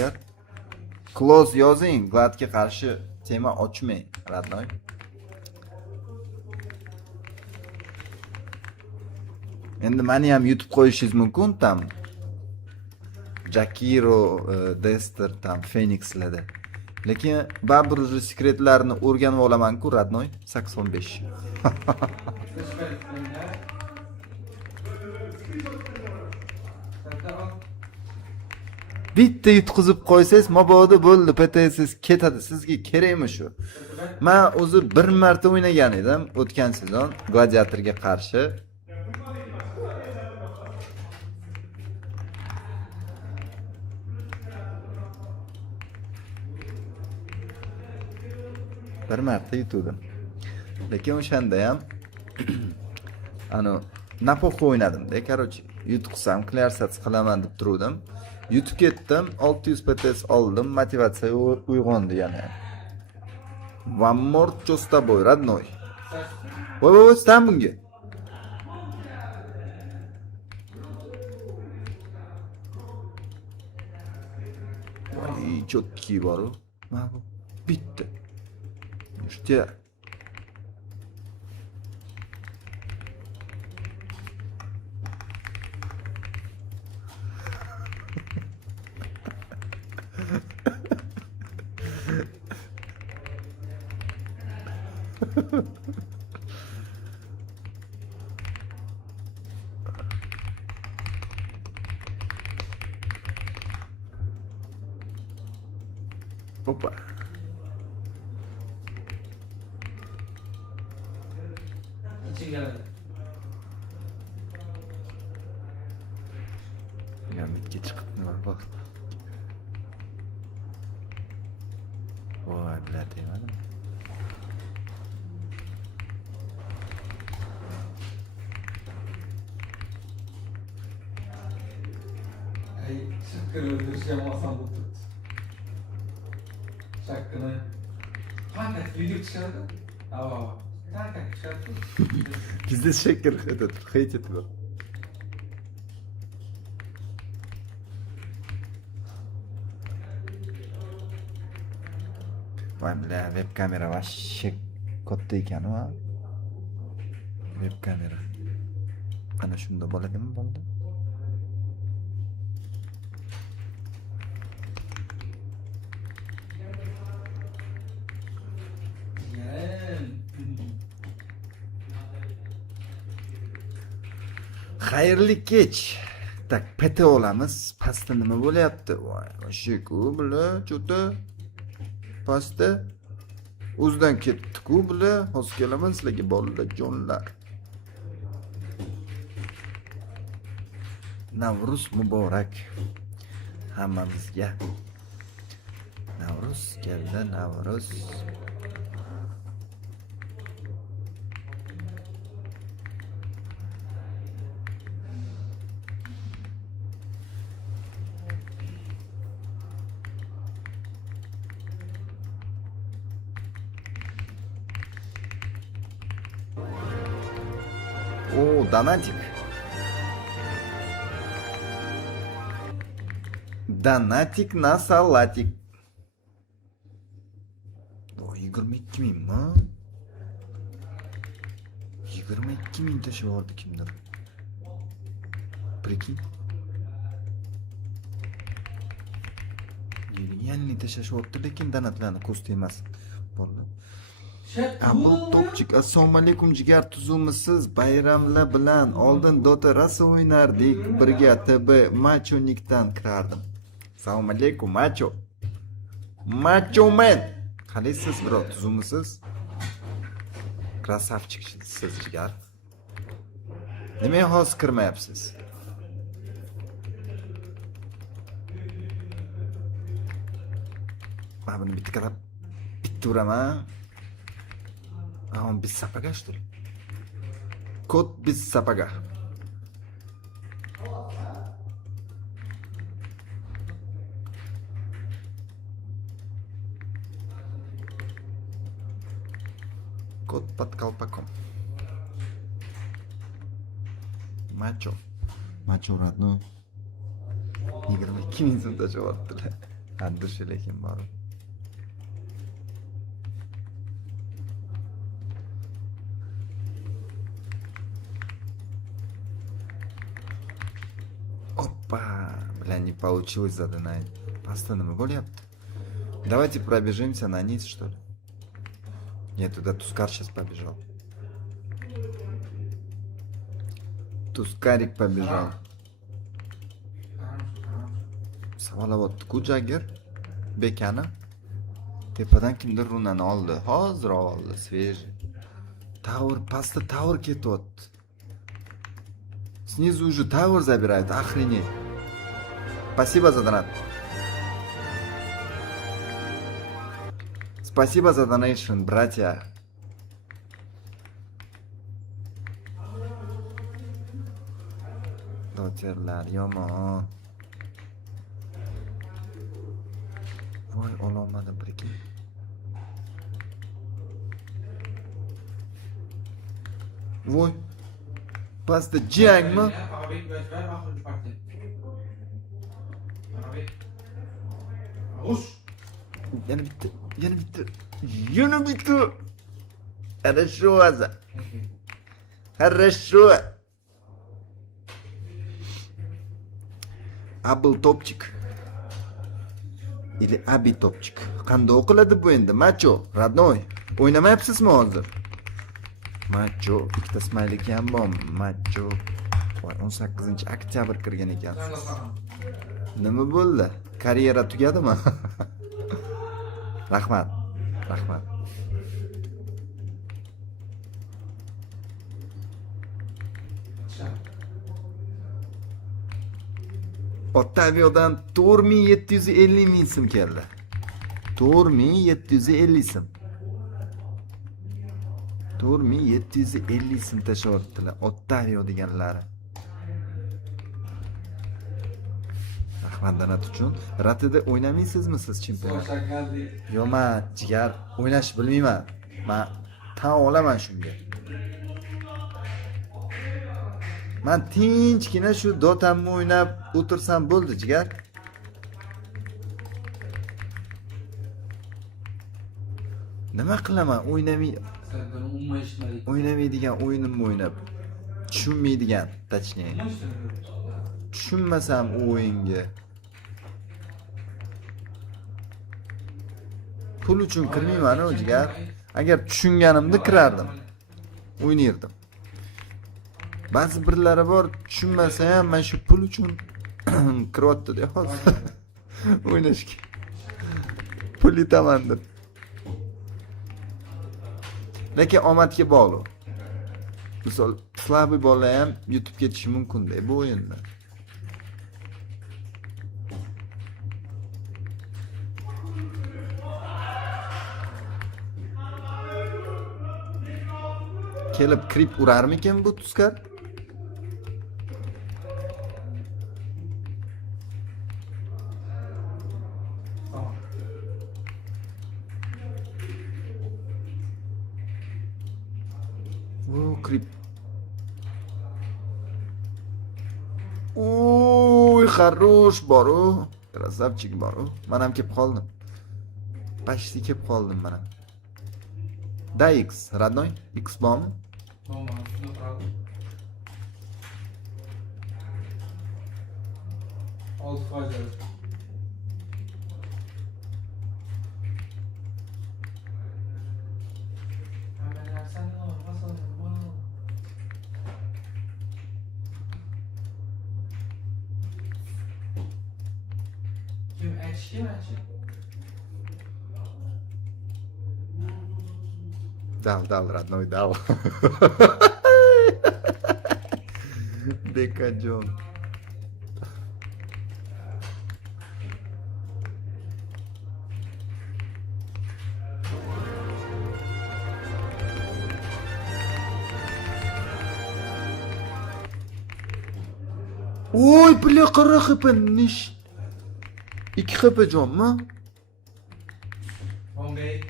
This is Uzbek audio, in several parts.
agar. Close yozing, gladga qarshi tema ochmang, radnoy. Endi meni ham YouTube qo'yishingiz mumkin tam. Jakiro, Dester, tam Phoenixlarda. Lekin baribir sekretlarini o'rganib olaman-ku, radnoy 85. Bitta yutqizib qo'ysangiz, mabodo bo'ldi, PTSiz ketadi. Sizga kerakmi shu? Men o'zi bir marta o'ynagan edim o'tgan sezon Gladiatorga qarshi. Bir marta yutdim. Lekin o'shanda ham napoq o'ynadim-da, короче, yutqizsam klarsats qilaman deb turdim. Yutib ketdim, 600 PTS oldim, motivatsiya uyg'ondi yana. One more just с тобой, родной. Voy, sen bunga. Voy, cho'tki bor-ku. Mana bu bitta. İşte. Hoppa. Ya mitga chiqibmi bak. Voy, bilar deyman. Ay, shakkini o'ldirishga oson bo'lib turibdi. Shakkini qanday video chiqardi? Qanday chiqardi? Bizde şeker этот хейтит его. Voy, bля, web kamera вообще katta ekan va web kamera. Ana shunda bo'ladimi bo'ldi? Xayrli kech. Tak, pete olamiz. Pastda nima bo'layapti? Voy, o'sha-ku, bular cho'ta pastda o'zidan ketdi-ku bular. Hozir kelaman sizlarga bolalar, jonlar. Navruz muborak hammamizga. Navruz keldi, Navruz. Oo, Danatik. Danatik na salatik. O 22 ming mi? 22 ming tashiyordi kimdir? Prikin. 20 tashiyordi, lekin donatlarni ko'sti emas. Bo'ldi. Abul Topchik, assalomu alaykum jigar, tuzumisiz? Bayramlar bilan oldin Dota rasa o'ynardik, birga TB Machonikdan kirardim. Assalomu alaykum Macho. Macho men. Qalaysiz bro, tuzumisiz? Krasavchik siz jigar. Nima hozir kirmayapsiz? Mana buni bitta qarab bitta uraman. Он без сапога, что ли? Кот без сапога. Кот под колпаком. Мачо. Мачо родной. 22 ming so'm tashlab olibdilar. Haddishi lekin bor. Опа! Бля, не получилось задонать. Паста нема bo'lyapti. Давайте пробежимся на низ, что ли. Нет, туда Тускар сейчас побежал. Тускарик побежал. Savolavotdi-ku Jagger. Bekani. Tepadan kimdir runani oldi. Hozir oldi, sveji. Tower, pastda tower ketyapti. Снизу уже tower забирают, охренеть. Спасибо за донат. Спасибо за донейшн, братья. Doterlar yomon. Voy, ololmadim prikin. Voy. Pastda jangmi? Yana bitta, yana bitta. Yana bitta. Хорошо, Аза. Хорошо. Abl topchik. Или abi topchik. Qanday o'qiladi bu endi? Macho, родной. O'ynamayapsizmi hozir? Macho, ikkita smaylik ham bormi? Macho. Voy, 18-oktyabr kirgan ekansiz. Nima bo'ldi? Karyera tugadimi? Rahmat. Rahmat. Ottaviodan 4750 ming so'm keldi. 4750 so'm. 4750 so'm tashlabdilar Ottavio deganlari. Rahmat donat uchun. Ratida o'ynamaysizmi siz chempionat? Yo'q, men jigar o'ynash bilmayman. Men tan olaman shunga. Men tinchgina shu Dotamni o'ynab o'tirsam bo'ldi, jigar. Nima qilaman? O'ynamaydigan o'yinimni o'ynab. Tushunmaydigan, точнее. Tushunmasam o'yinga. Pul uchun kirmayman-ku, jigar. Agar tushunganimda kirardim. O'ynardim. Ba'zi birlari bor, tushunmasa ham men shu pul uchun kiryapti-da hozir. O'ynashga. Pul itaman deb. Lekin omadga bog'liq. Misol, slabi bola ham yutib ketishi mumkin-da bu o'yinda. Kelib krip urarmikan bu Tuskar? Krip. Uy, хорош boru. Krasavchik boru. Men ham kelib qoldim. Почти kelib qoldim men ham. Da X, родной? X bormi? Дал, родной, дал. Бекаджон. Ой, бля, qara xp nish. 2 xp jonmi? Bombay.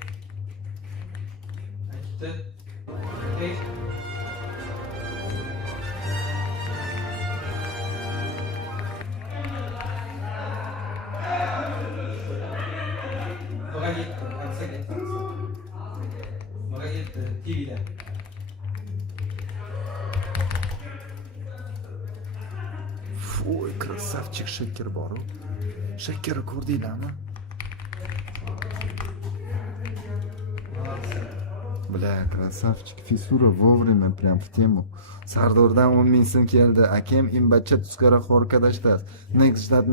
Voy, krasavchik Shakir bor. Shakirni ko'rdinglarmi? Bля, красавчик. Фисура вовремя, прям в тему. Sardordan 10 ming so'm keldi. Akam imbacha tuzkara arkadaşlar. Next ждать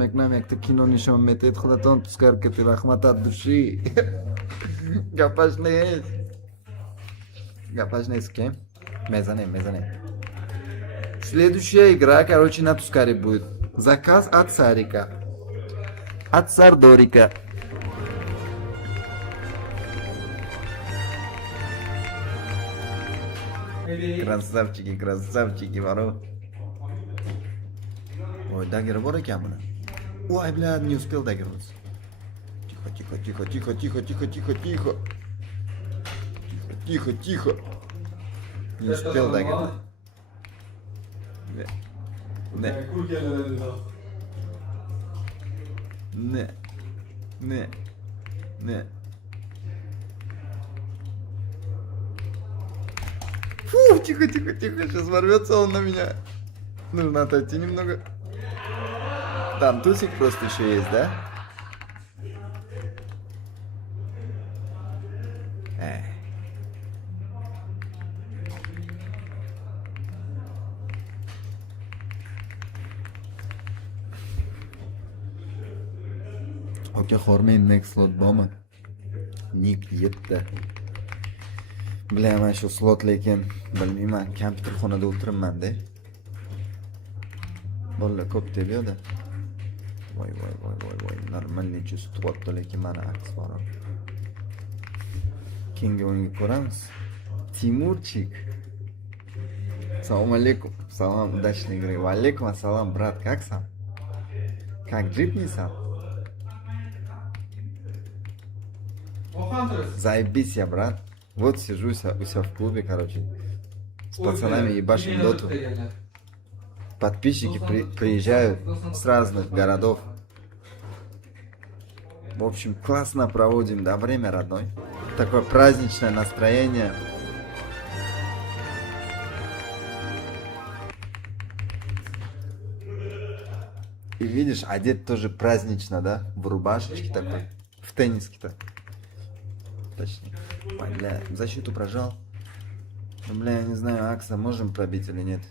кино нишон метет хлатон тузкарка ты рахмат от души. Гапашнес. Гапашнес кем? Мезане. Следующая игра, короче, на тускаре будет. Заказ от Сарика. От Сардорика. Красавчики, воров. Ой, дагер бор ekan buni. Ой, блядь, не успел дагернуться. Тихо. Не успел дагернуть. Не. Фу, тихо, сейчас ворвется он на меня. Нужно отойти немного. Там тусик просто еще есть, да? Oka hormayn next slot bormi? Nik 7. Bilaman shu slot, lekin bilmayman, kompyuter xonada o'tiribman-da. Bolalar ko'p deb-yo'da. Voy. Normalniy tutibdi, lekin mana aks bor. Keyingi o'yinga ko'ramiz. Timurchik. Assalomu alaykum. Salom, удачной игры. Ва алейкум ассалам, брат, как сам? Как джипни сам? Заебись я, брат. Вот сижу у себя в клубе, короче, с пацанами ебашим доту. Подписчики приезжают с разных городов. В общем, классно проводим, да, время, родной. Такое праздничное настроение. И видишь, одет тоже празднично, да? В рубашечке такой, в тенниске-то. Точнее. Бля, защиту прожал. Ну, бля, я не знаю, Акса можем пробить или нет.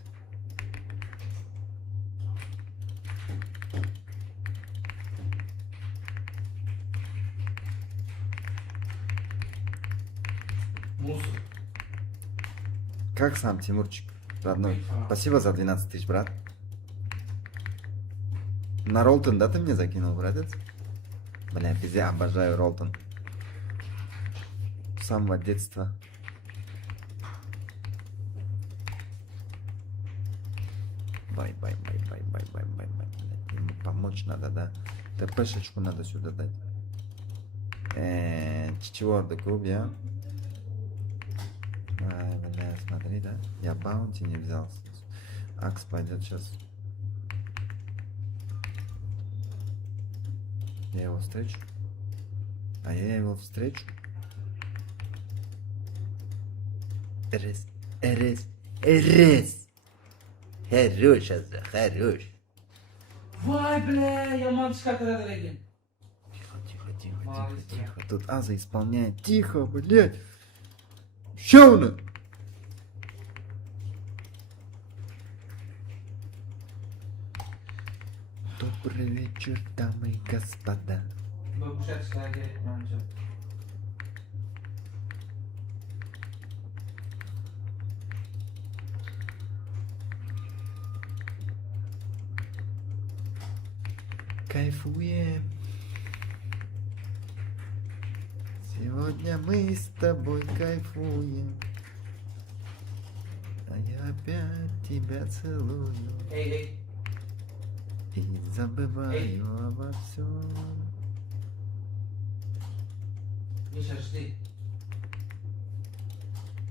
Как сам, Тимурчик, родной? Спасибо за 12 тысяч, брат. На Ролтон, да, ты мне закинул, братец? Бля, пиздец, обожаю Ролтон. С самого детства. Бай. Ему помочь надо, да? ТПшечку надо сюда дать. Четвертый клуб, я. Бля, смотри, да? Я баунти не взял. Акс пойдет сейчас. Я его встречу. А я его встречу. Эрес. Хорош. Vay ble, yaman çıkarttılar lekin. Тихо. Тут Аза исполняет. Тихо, блядь. Шоуна. Добрый вечер, дамы и господа. Bu şarkılar gerek bence. Кайфуем. Сегодня мы с тобой кайфуем. А я опять тебя целую. Ey. И забываю обо всем. Bir şarkı değil.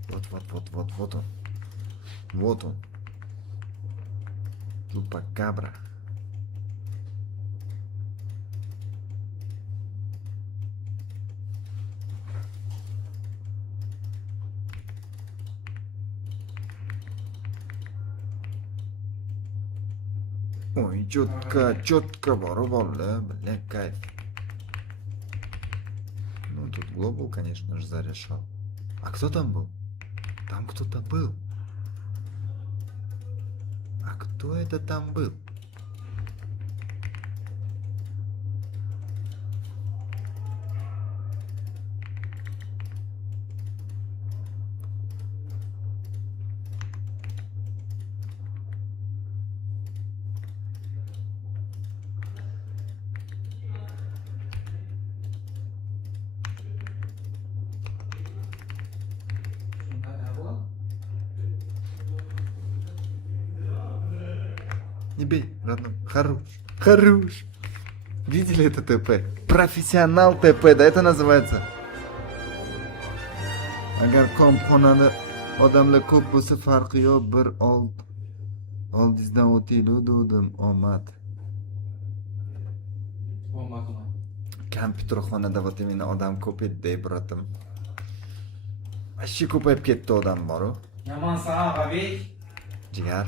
Вот он. Вот он. Чупакабра. Ой, четко бора болла, бля, кайф. Ну, тут Глобал, конечно же, зарешал. А кто там был? Там кто-то был. А кто это там был? Shunda nima bo'ladi? Не бей, родной. Хорош. Хорош. Видели это ТП? Профессионал ТП, да это называется. Agar kompxonada odamlar ko'p bo'lsa farqi yo'q, bir oldingizdan o'taylik dedim, omad. Bo'lmadimi? Kompyuterxonada вот именно odam ko'p edi, bratim. Ashshi ko'payib ketdi odam bor-ku. Yamansan, G'abek. Jigar.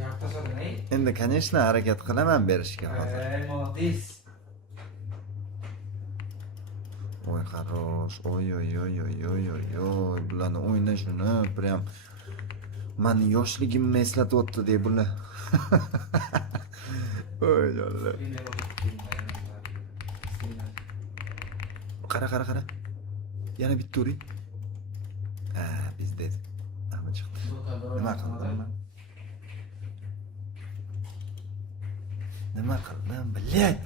Yo'q tashlading, ey. Endi, конечно, harakat qilaman berishga hozir. Ey, молодец. Oy, xarosh. Oy, oy, oy, oy, oy, oy, oy. Bularni o'ynashini prям mani yoshligimni eslatyapti deb bular. Oy, jonlar. Qara. Yana bitta uring. Ha, bizda. Nima chiqdi? Nima qildim, bilyat.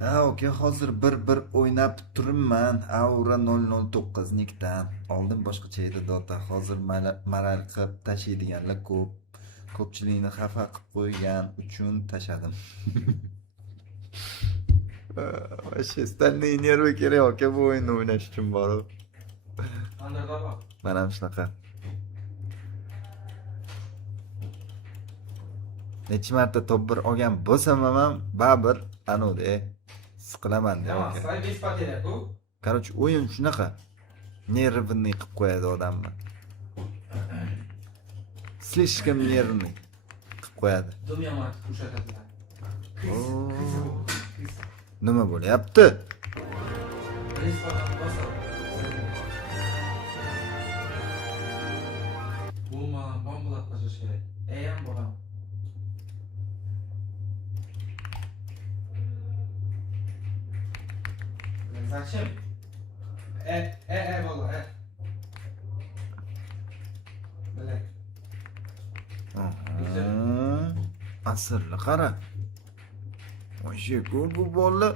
Ha, oka, hozir bir o'ynab turibman. Aura 009 nikdan. Oldin boshqacha edi Dota. Hozir maral qilib tashiydiganlar ko'p. Ko'pchilikni xafa qilib qo'ygan uchun tashadim. Вообще, стальные нервы kerak oka bu o'yinni o'ynash uchun bor. Underdog bor. Mana ham shunaqa. Necha marta top 1 olgan bo'lsam ham baribir anode siqilaman de Yaman, oka. say без потеряку. Короче, o'yin shunaqa. Nervni qilib qo'yadi odamni. Слишком нервный qilib qo'yadi. Dum yomon ushatadilar. Nima bo'lyapti? Respadan bosib. Bo'lmagan bombalar tashlash kerak. Ham bo'lam. Zачем? Valla, Bilak. Asrli qara. Oyshe, ko'r bu bola.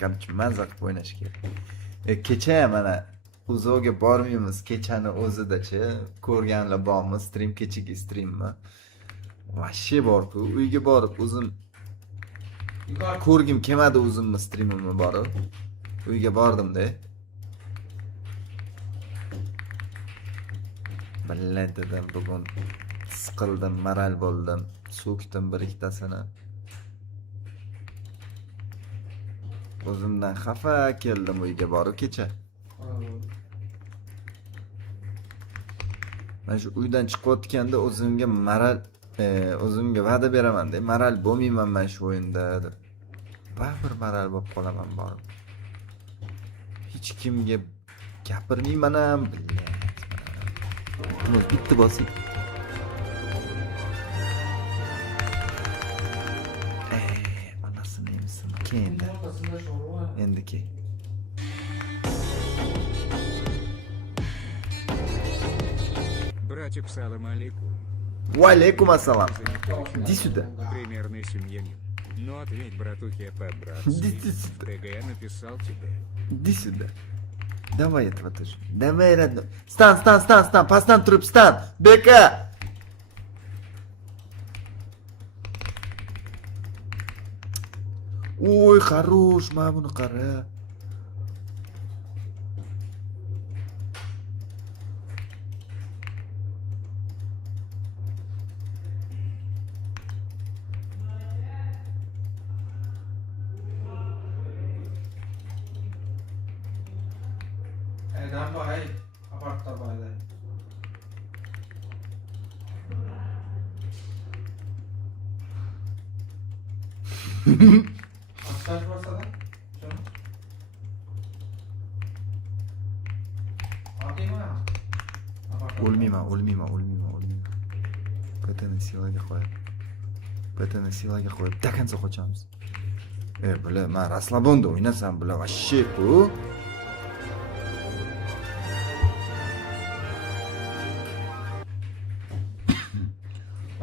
Qancha mazza qilib o'ynash kerak. Kecha mana uzoqga bormaymiz, kechani o'zidachi ko'rganlar bormi, stream kechagi streammi? Vashshi bor-ku, uyga borib o'zim ko'rgim kelmadi o'zimni streamimni borib. Uyga bordim-da. Bilay dedim, bugun siqildim, maral bo'ldim, so'kdim bir ikkitasini. O'zimdan xafa keldim uyga borib kecha. Men shu uydan chiqayotganda o'zimga o'zimga va'da beraman-da, maral bo'lmayman men shu o'yinda deb. Baribir maral bo'lib qolaman borib. Hech kimga gapirmayman ham, bilmayman. Buni bitta bosing. Anasini emsin. Keyin endi ke. Братик, салам алейкум. Ва алейкум ассалам. Иди сюда. Примерный семьянин. Ну ответь, братухе, по-братски. Иди сюда. ТГ написал тебе. Иди сюда. Давай этого тоже. Давай, родной. Стан. Пастан труп, стан. Бека. Ой, хорош, маму qara. Aydan bak ay. Apartta bak aydan. Aşağı varsa da. Şunu. Atayım mı? Apartta. o'lmayman. Patani silaga qo'yib, dakansa qochamiz. Bular, men Raslabonda o'ynasam, bular вообще ku.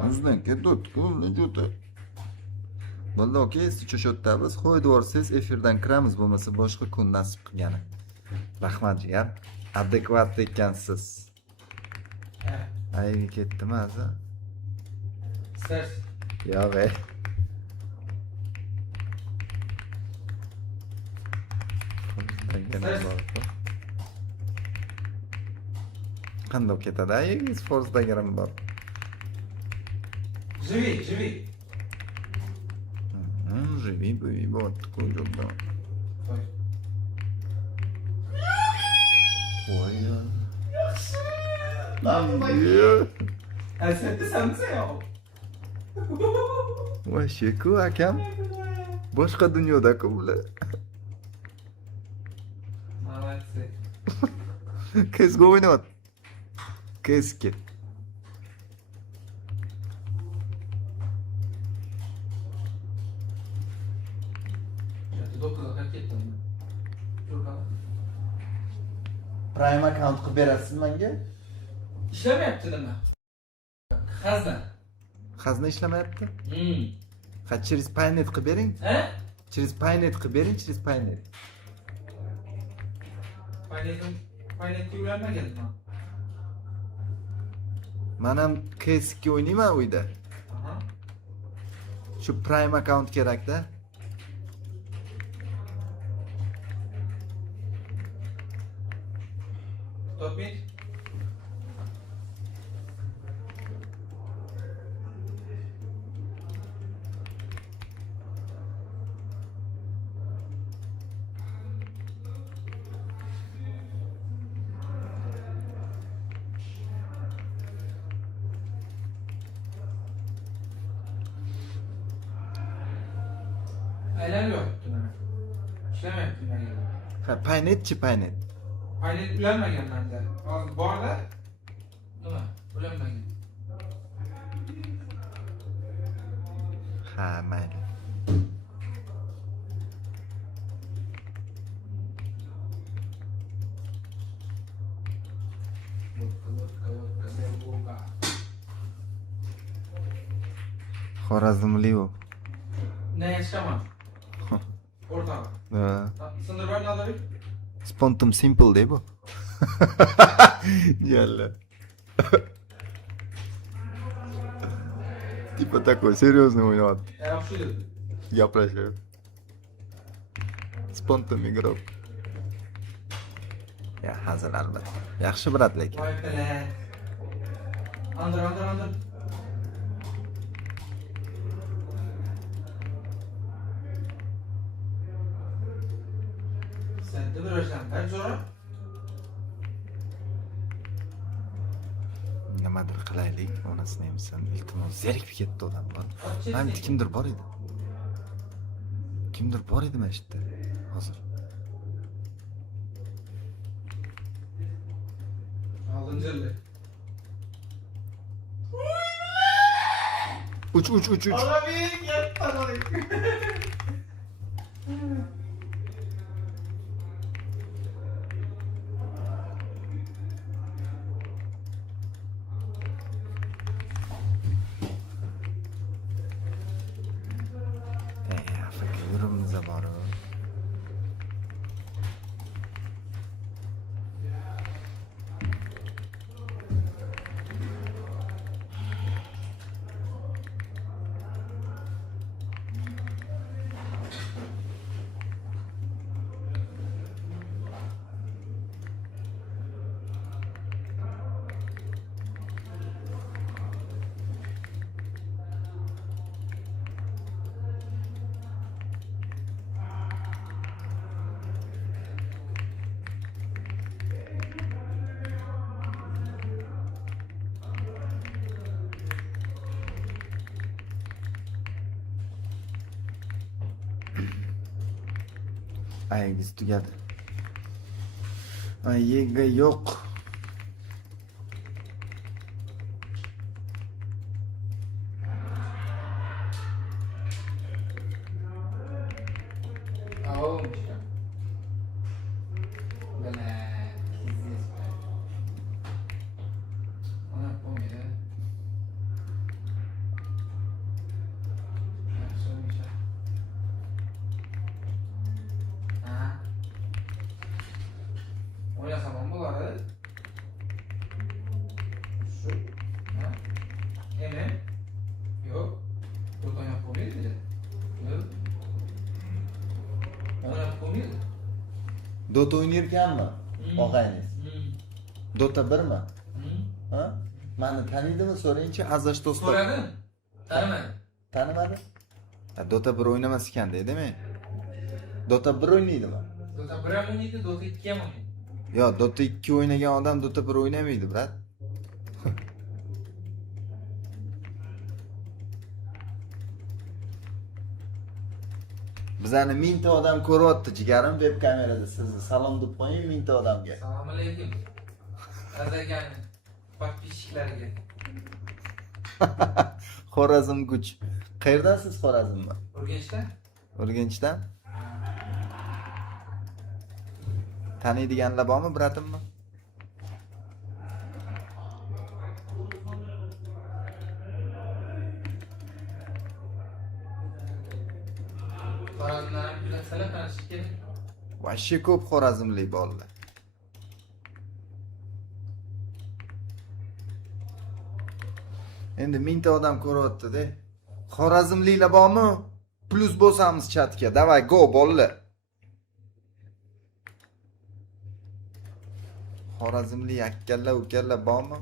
Bizdan ketdik, juda. Bo'ldi, okey, siz o'tamiz. Qo'yib yuborsangiz, efirdan kiramiz, bo'lmasa boshqa kun nasib qilgani. Rahmat jigar. Adekvat ekansiz. Ayga ketdim hozir. Ses. Yo'q. Qandoq ketadi? Aygiz Forzdagarim bor. Живи. Живи, вот такой жопа. Стой. Ой, Sen de ya. Вообще ku akam. Boshqa dunyoda-ku bular. Молодцы. Kezga o'ynayapti. Kezga. Ты доктор как ketdin? Turqan. Prime account qilib berasiz menga? İşlemayapti nima? Xazna ishlamayapti? Ha, через Paynet qilib bering. He? Через Paynet qilib bering, через Paynet. Paynetga ulanmaganman. Men ham KS2 o'ynayman uyda. Aha. Shu Prime account kerak-da. Top mid. Aylanmayapti mana. İşlemayapti menga. Ha, Paynetchi Paynet. Paynet ulanmagan menda. Hozir bor-da. Nima? Ulanmagan. Ha, mayli. Xorazmli u. Ne yaşamam? Ortağı. Ha. Sınır var ne alabilir? Spontum simple dey bu. Yalla. Типа такой серьезный o'ynayapti. Yaxshi dedi. Gaplashyapti. Spontum игрок. Ya, hazil albatta. Yaxshi brat lekin. Vay be. Andır. Sen de bir hoşlan. Kaç sonra? Nimadir qilaylik, onasini emsan, iltimos zerikib ketdi odam bor. Mana kimdir bor edi. Kimdir bor edi mana shu yerda hozir. Altıncı elde. Uç. Alamayayım yapma. Afrika yurimiz bor. Ayingiz tugadi. Ayiga yo'q. Oh, işte. Böyle gizliyiz. Ona yapmıyor ya. Yapsın. Ha. Oynasam bo'lardi. Shu. Ha. Endi. Yo'q. To'rt o'ynab qo'ymaydi. Yo'q. O'ynab qo'ymaydi. Dota o'ynayotganmi? Og'ayingiz. Dota 1mi? Ha? Meni taniydimi so'rayinchi, azash do'stlar. So'radim. Tanimadi. Tanimadi? Dota 1 o'ynamas ekan deydimi? Dota 1 o'ynaydimi? Dota 1 ham o'ynaydi, Dota 2 ham o'ynaydi. Yo, Dota 2 o'ynagan odam Dota 1 o'ynamaydi, brat. Bizani 1000 ta odam ko'ryapti, jigarim, web kamerada sizni salom deb qo'ying 1000 ta odamga. Assalomu alaykum. Azagan podpисчиклariga. Xorazm kuch. Qayerdansiz Xorazmmi? Urganchdan? Urganchdan? Taniydiganlar bormi, bratimmi? Xorazmdan ham kuzatsalar tanishib kerak. Vashshi ko'p xorazmlik bolalar. Endi 1000 ta odam ko'ryapti-da. Xorazmliklar bormi? Plus bosamiz chatga. Davay, go bolalar. Xorazmlik akkallar, ukallar bormi?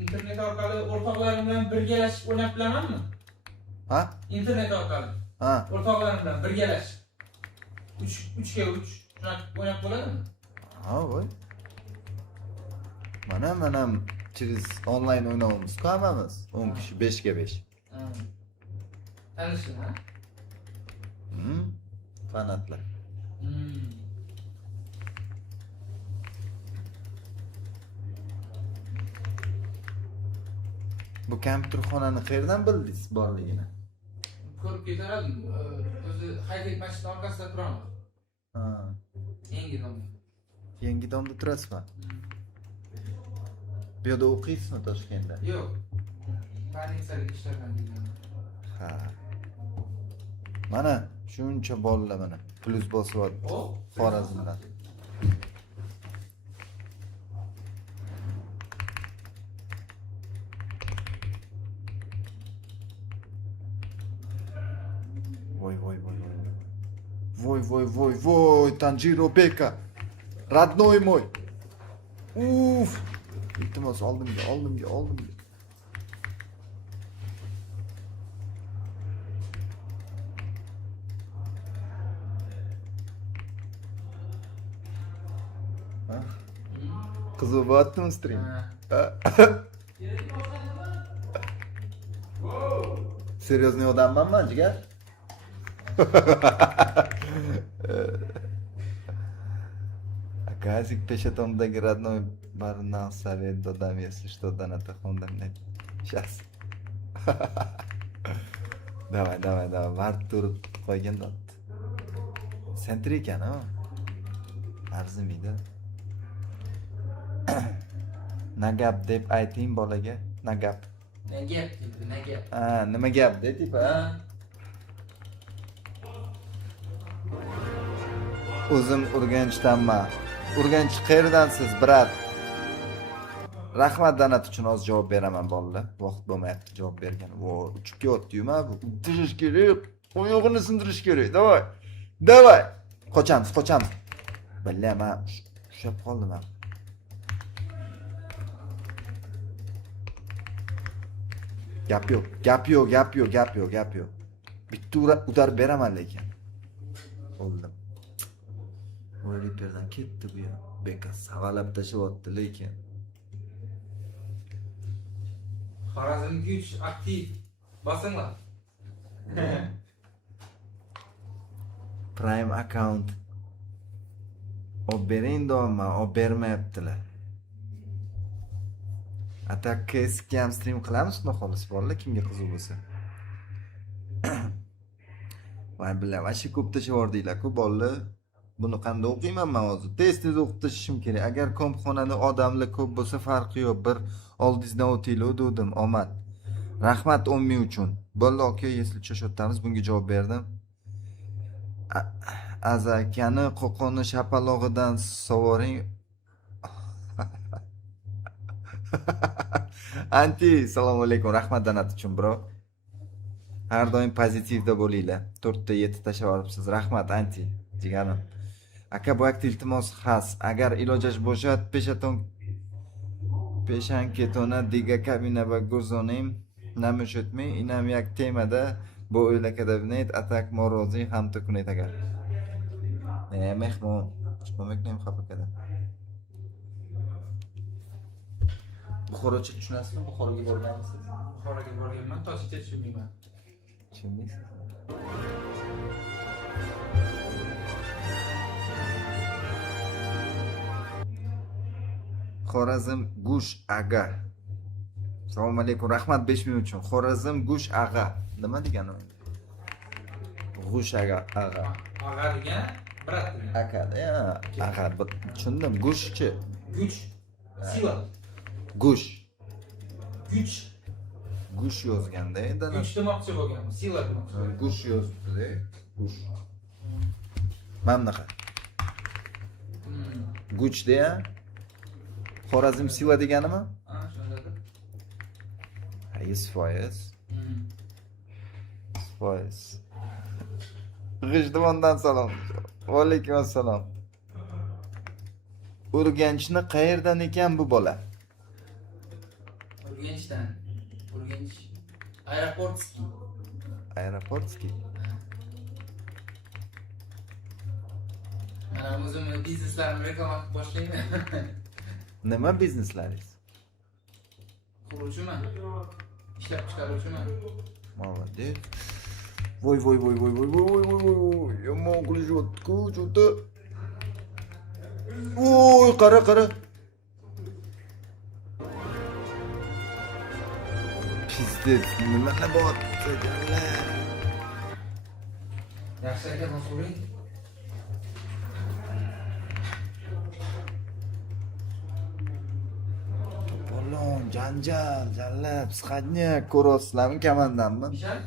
Internet orqali o'rtoqlarim bilan birgalashib o'ynab bilamanmi? Ha? Internet orqali Ha. o'rtoqlarim bilan birgalashib 3 ga 3 o'ynab bo'ladimi? Ha, voy. Mana через onlayn o'ynaymiz, hammamiz 10 kishi 5 ga 5. Tanishing, ha? Fanatlar. Bu kompyuterxonani qayerdan bildingiz borligini? Ko'rib ketaradim. O'zi Haydek masjid orqasida turaman. Ha. Yangi nomda. Yangi domda turasizmi? Bu yerda o'qiysizmi Toshkentda? Yo'q. Politsiyalik ishlardan kelganman. Ha. Mana shuncha bolalar mana plus bosyapti. Xorazmdan. Voy, Tanjiro Beka. Родной мой. Uf. İltimos oldimga. Ha? Qiziq bo'lyaptimi stream? Серьезный odammanmi, jigar? Оказик пишет он до родной барнал совет додам, если что-то на тахондам нет. Сейчас. Давай. Вартур qo'ygan dot. Sentr ekan, ha? Arzimaydi. Nagap deb ayting bolaga. Nagap. Nagap. Nima gap de, tipa? O'zim Urganchdanman. Urganch qayerdansiz, brat? Rahmat donat uchun hozir javob beraman bolalar. Vaqt bo'lmayapti javob bergan. Uchib kelyapti-yu bu. Tirish kerak. Oyog'ini sindirish kerak. Davay. Qochamiz. Bilaman, ushab qoldim ham. Gap yo'q. Bitta utar beraman lekin. Bo'ldim. voy reperdan ketdi bu ya. Beka savalab tashlayapti lekin. Xorazm kuch aktiv. Bosinglar. Prime account olib bering do'ma, olib bermayaptilar. Atakka eski ham stream qilamiz, xudo xohlasa bolalar, kimga qiziq bo'lsa. Voy billahi, vashi ko'p tashlayordinglar-ku bolalar. Buni qanday o'qiyman men hozir? Tez-tez o'qib tashlashim kerak. Agar kompxonada odamlar ko'p bo'lsa farqi yo'q. Bir oldingizdan o'tinglar dedim, omad. Rahmat 10 ming uchun. Bolalar aka, если cho'shatamiz, bunga javob berdim. Azakani qo'qoni shapalog'idan sovoring. Anti, assalomu alaykum. Rahmat donat uchun, bro. Har doim pozitivda bo'linglar. 4 ta 7 tashlab olibsiz. Rahmat anti, jigarim. Aka, bu aktiv iltimos xas. Agar ilojash bo'shat, peshanketona diga kabina va go'zonim namishotmi, inam yak temada bu o'ylakada net atak morozi ham tukunet agar. Mehmon, chiqmoqnim xafakada. Buxorocha tushunasizmi? Buxoroga borganmisiz? Buxoroga borganman, Toshkentga tushunmayman. Tushunmaysiz? Xorazm Gush Aga. Assalomu alaykum. Rahmat 5 ming uchun. Xorazm Gush Aga. Nima degani? Gush Aga. Ag'a degan, brat degan. Aka, ya. Aga, tushundim. Gushchi. Kuch, sila. Gush. Kuch, Gush yozganda edi. kuch demoqchi bo'lganman, sila demoqchi. Gush yozibdi-da. Gush. Mana bunaqa. Guch deya. Xorazm Sila deganimi? Ha, shunday. 100%. 100%. G'ijduvondan salom. Va alaykum assalom. Urganchni qayerdan ekan bu bola? Urganchdan. Urganch. Aeroportskiy. Aeroportskiy. Mana o'zimni bizneslarimni reklama qilib boshlayman. Nima bizneslaringiz? Quruvchiman. Ishlab chiqaruvchiman. Молодец. Voy. Yomon qilishyapti-ku, juda. Voy, qara. Pizdek, nima bo'pti, janlar? Yaxshi aka, mas'uling. To'polon, janjal, psixotnik ko'rasizlarmi kamandanmi? Mishal?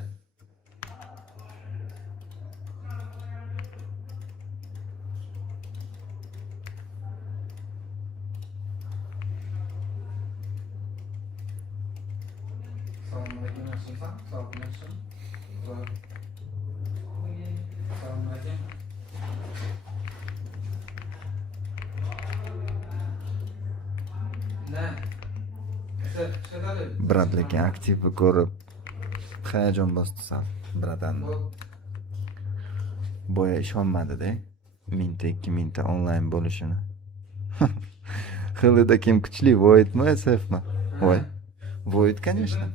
Assalomu alaykum, yaxshimisan? Sog'liq yaxshimi? Assalomu alaykum. Da. Brat lekin aktivni ko'rib hayajon bosdi sal bratanni. Boya ishonmadi-da. 1000 ta onlayn bo'lishini. Xilida kim kuchli, Voidmi, SFmi? Void. Void, конечно.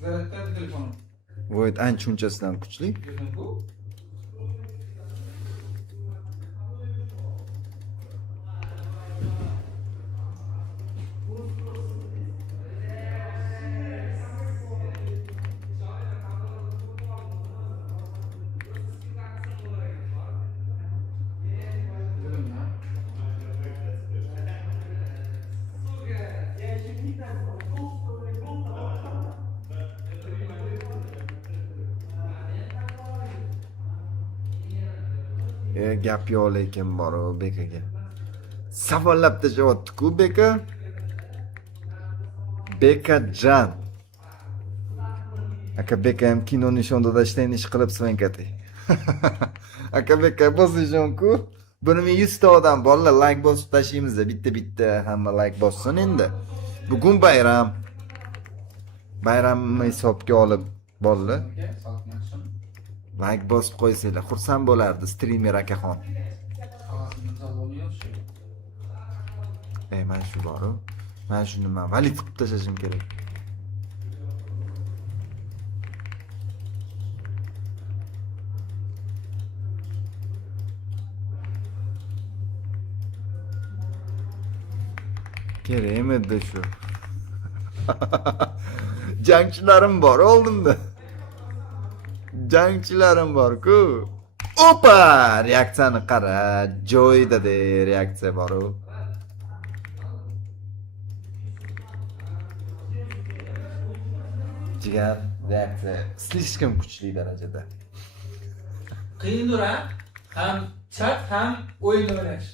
Zaryadda telefonim. Void ancha unchasidan kuchli. Gap yo'q lekin bor u bekaga. Savollab tashlayapti-ku beka. Bekajon. Aka beka ham kino nishonda ishlayni ish qilib svenkati. Aka beka bosishonku. Buni 100 ta odam bolalar like bosib tashlaymiz, bitta hamma like bossin endi. Bugun bayram. Bayramni hisobga olib bolalar like bosib qo'ysanglar xursand bo'lardi streamer akaxon. Mana shu boru. Mana shuni men valid qilib tashlashim kerak. Kerak edi shu. Jangchilarim bor oldimda. Jangchilarim bor-ku. Opa! Reaksiyani qara. Joyida-de reaksiya bor-u. Jigar reaksiya слишком kuchli darajada. Qiyindir ha? Ham chat, ham o'yin o'ynash.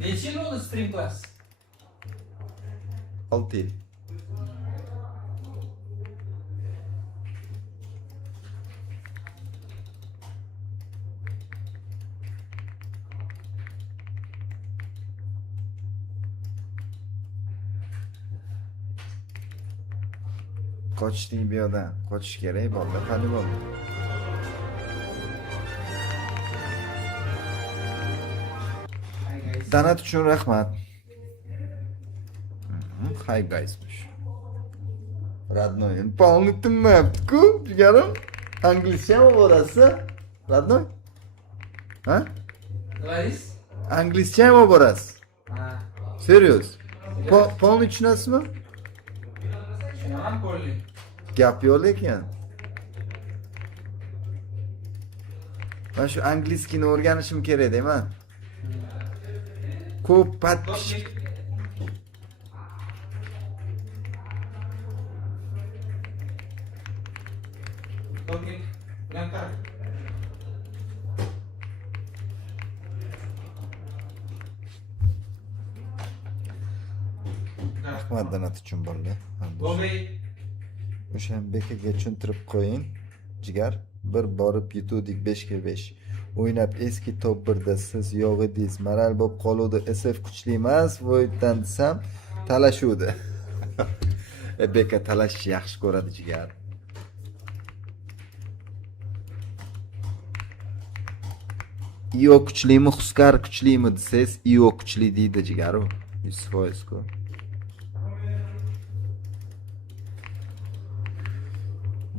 Necha yil bo'ldi stream class? 6 yil. Qochding bu yoqdan. Qochish kerak bo'ldi, qani bo'ldi. Donat uchun rahmat. Hi guys. Родной, полный ты мэпку, jigarim. Anglizchami borasiz? Родной? Ha? Nimayiz? Anglizchami borasiz? Ha. Serios? Полный tushunasizmi? Tushunaman polni. Gap yo'q lekin. Men shu anglizskini o'rganishim kerak deyman. Ko'p подписчик. Topnik bilan qara. Rahmat donat uchun bo'ldi. Bo'g'ay. O'sha bekaga tushuntirib qo'ying. Jigar, bir borib yutuvdik 5 ga 5. O'ynab eski top 1da siz yo'q edingiz. Moral bo'lib qoluvdi. SF kuchli emas, Voiddan desam talashuvdi. Beka talashni yaxshi ko'radi jigar. Io kuchlimi, Xuskar kuchlimi desangiz, Io kuchli deydi jigaru. 100% ku.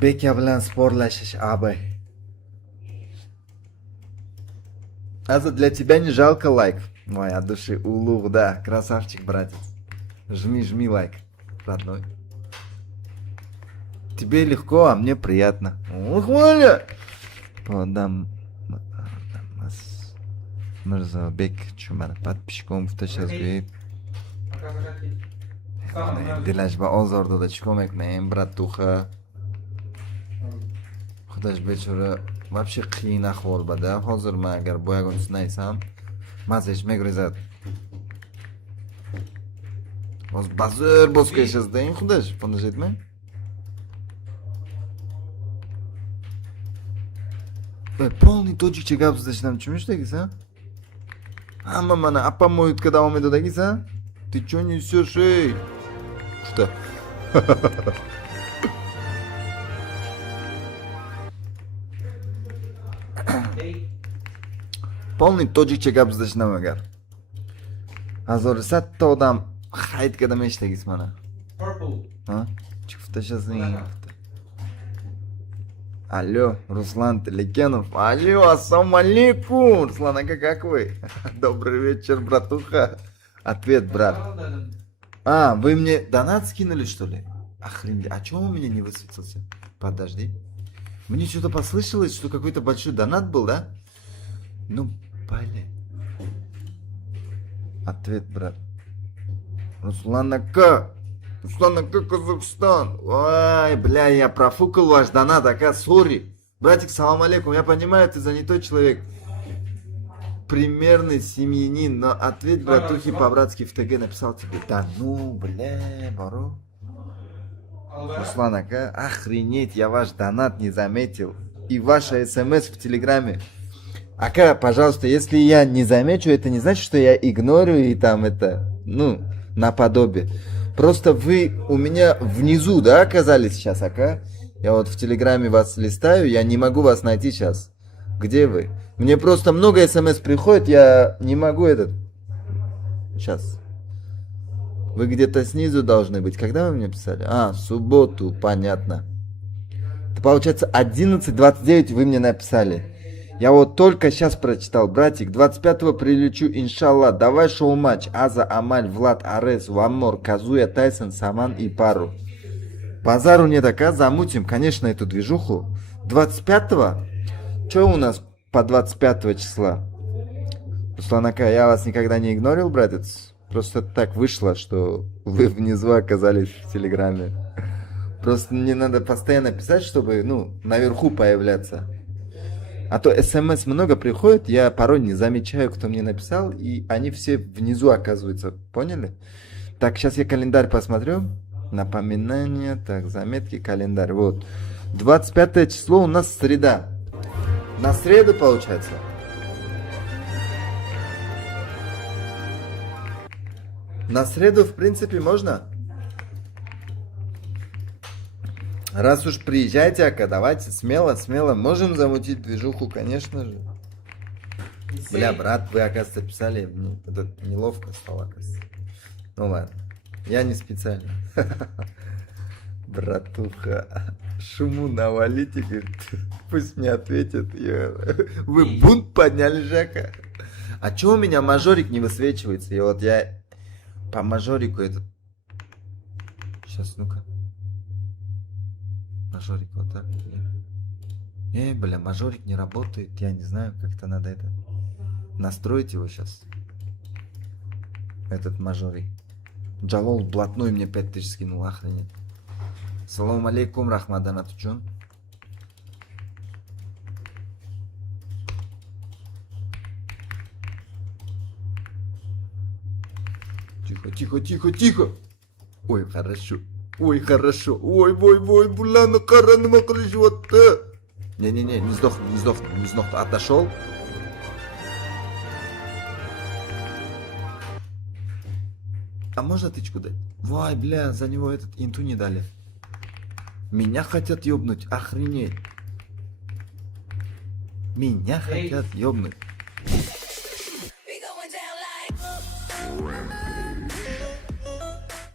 Beka bilan sporlashish абай. Аза, для тебя не жалко лайк? Ой, от души улух, да. Красавчик, братец. Жми лайк, родной. Тебе легко, а мне приятно. Ух, Ваня! Подам... Mirzobek Chumar подписчиком сейчас говорит. Dilash va ozorda chiqolmayman, brattuxa. Xudosh bechora, вообще qiyin ahvolda. Hozir men agar boyagun sinaysam, mazza etmay g'rizat. O'z bazir bo'skashizdan, xudosh, buni aytmang. Полный точечек gap so'zlashdan tushunishdagiz, ha? Hamma mana appamoyutga davom etadigiz, ha? Ты чё несёшь, ey? Что? Полный tojikcha gap so'zlashdan agar. Azor satta odam haytga demashdagiz mana. Purple. Ha? Chiqib tashasing. Алло, Руслан Телекенов. Алло, ассалам алейкум. Руслан, ага, как вы? Добрый вечер, братуха. Ответ, брат. А, вы мне донат скинули, что ли? Охренеть. А чего у меня не высветился? Подожди. Мне что-то послышалось, что какой-то большой донат был, да? Ну, блин. Ответ, брат. Руслан, ага. Руслан, ага, Казахстан. Ой, бля, я профукал ваш донат, ага, сори. Братик, салам алейкум. Я понимаю, ты занятой человек. Примерный семьянин, но ответ братухи по-братски в ТГ написал тебе. Да ну, бля, бару. Руслан, ага, охренеть, я ваш донат не заметил. И ваша смс в Телеграме. Ака, пожалуйста, если я не замечу, это не значит, что я игнорю и там это, ну, наподобие. Просто вы у меня внизу, да, оказались сейчас, ака? Я вот в Телеграме вас листаю, я не могу вас найти сейчас. Где вы? Мне просто много смс приходит, я не могу этот... Сейчас. Вы где-то снизу должны быть. Когда вы мне писали? А, в субботу, понятно. Это получается 11:29 вы мне написали. Я вот только сейчас прочитал, братик. 25-го прилечу, иншаллах. Давай шоу-матч. Аза, Амаль, Влад, Арес, Ваммор, Казуя, Тайсон, Саман и Пару. Базару не так, замутим, конечно, эту движуху. 25-го? Что у нас по 25 числа? Русланака, я вас никогда не игнорил, братец. Просто так вышло, что вы внизу оказались в Телеграме. Просто мне надо постоянно писать, чтобы, ну, наверху появляться. А то смс много приходит, я порой не замечаю, кто мне написал, и они все внизу оказываются. Поняли? Так, сейчас я календарь посмотрю. Напоминания, так, заметки, календарь. Вот. 25 число у нас среда. На среду получается. На среду, в принципе, можно. Раз уж приезжайте, ака, давайте смело, смело. Можем замутить движуху, конечно же. Бля, брат, вы, оказывается, писали. Мне это неловко стало, оказывается. Ну ладно. Я не специально. Братуха, шуму навалите, говорит. Пусть мне ответят. Вы бунт подняли, Жека. А чё у меня мажорик не высвечивается? И вот я по мажорику этот... Сейчас, ну-ка. Мажорик вот так. Бля, мажорик не работает. Я не знаю, как-то надо это... Настроить его сейчас. Этот мажорик. Джалол блатной мне 5000 скинул, охренеть. Салам алейкум, Рахмадан Атучун. Тихо, тихо, тихо, тихо. Ой, хорошо. Ой, хорошо. Ой, булана караны макали живота. Не-не-не, не сдохну, не сдохну, не сдохну. Отошел. А можно тычку дать? Вай, бля, за него этот инту не дали. Меня хотят ёбнуть, охренеть. Меня хотят ёбнуть.